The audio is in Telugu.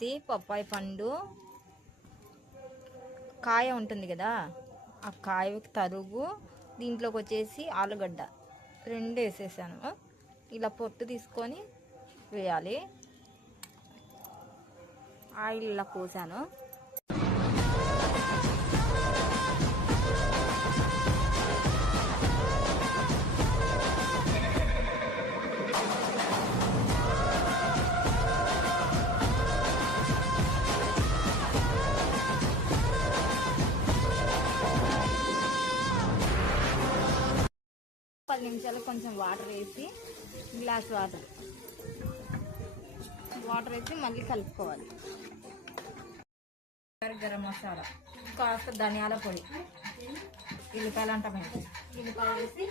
పప్పాయి పండు. కాయ ఉంటుంది కదా ఆ కాయ తరుగు. దీంట్లోకి వచ్చేసి ఆలుగడ్డ. రెండు వేసేసాను. ఇలా పొట్టు తీసుకొని వేయాలి. ఆయిల్ ఇలా పోసాను. పది నిమిషాలు కొంచెం వాటర్ వేసి గ్లాస్ వాటర్. వాటర్ వేసి మళ్ళీ కలుపుకోవాలి. గరం మసాలా కాస్త ధనియాల పొడి ఎల్లిపాయలు అంటాం మేము. ఎల్లిపాయలు వేసి